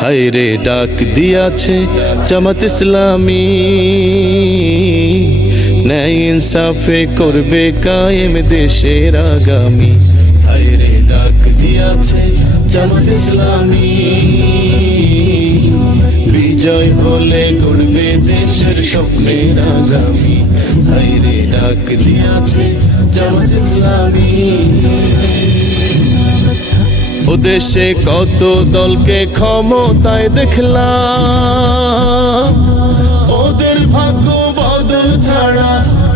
হায় রে ডাক দিয়াছে জামাত ইসলামী, ন্যায় ইনসাফে করবে কায়েম দেশের আগামী। হায় রে ডাক দিয়াছে জামাত ইসলামী, বিজয় হলে গড়বে দেশের স্বপ্নের আগামী। হায় রে ডাক দিয়াছে জামাত ইসলামী। ও দেশে কত দলকে ক্ষমতায় দেখলাম, ওদের ভাগ্য বদল ছাড়া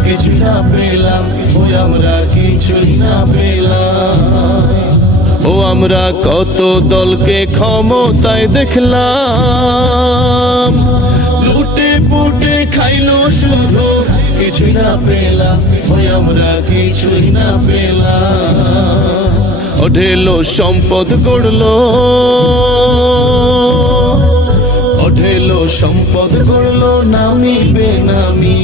কিছু না পেলাম, ওই আমরা কিছুই না পেলাম। ও আমরা কত দলকে ক্ষমতায় দেখলাম, লুটে পুটে খাইলো শুধু, কিছুই না পেলাম, ওই আমরা কিছুই না পেলাম। ও ঢেলো সম্পদ গড়লো, ও ঢেলো সম্পদ গড়লো নামি বেনামি,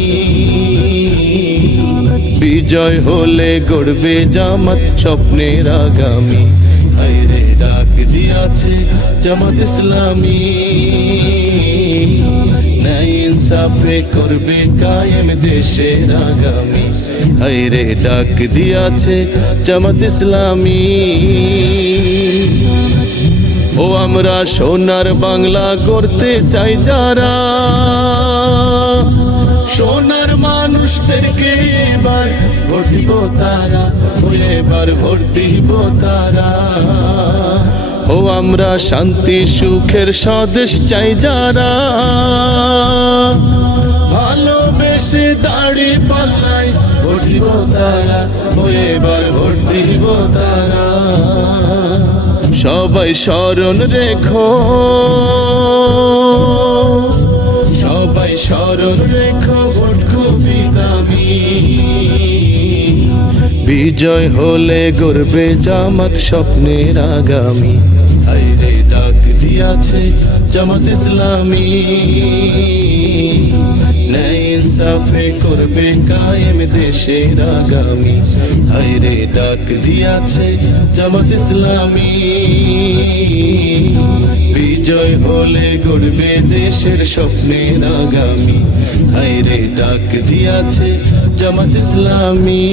বিজয় হলে গড়বে জামাত স্বপ্নের আগামী। হায় রে ডাক দিয়াছে জামাত ইসলামী, ন্যায় ইনসাফে করবে কায়েম দেশের আগামী। হায় রে ডাক দিয়াছে জামাত ইসলামী। ও আমরা সোনার বাংলা করতে চাই যারা, সোনার মানুষদেরকে এবার ভোট দিব তারা, এবার ভোট দিব তারা। ও আমরা শান্তি সুখের স্বদেশ চাই যারা, ভালোবেসে দাড়ি পাল্লাই ভোট দিব তারা, এবার ভোট দিব তারা। সবাই স্মরণ রেখো, সবাই স্মরণ রেখো ভোট খুবই দামি, বিজয় হলে গড়বে জামাত স্বপ্নের আগামী। হায় রে ডাক দিয়াছে জামাত ইসলামী, ন্যায় ইনসাফে করবে কায়েম দেশের আগামী। হায় রে ডাক দিয়াছে জামাত ইসলামী, বিজয় হলে গড়বে দেশের স্বপ্নের আগামী। হায় রে ডাক দিয়াছে জামাত ইসলামী।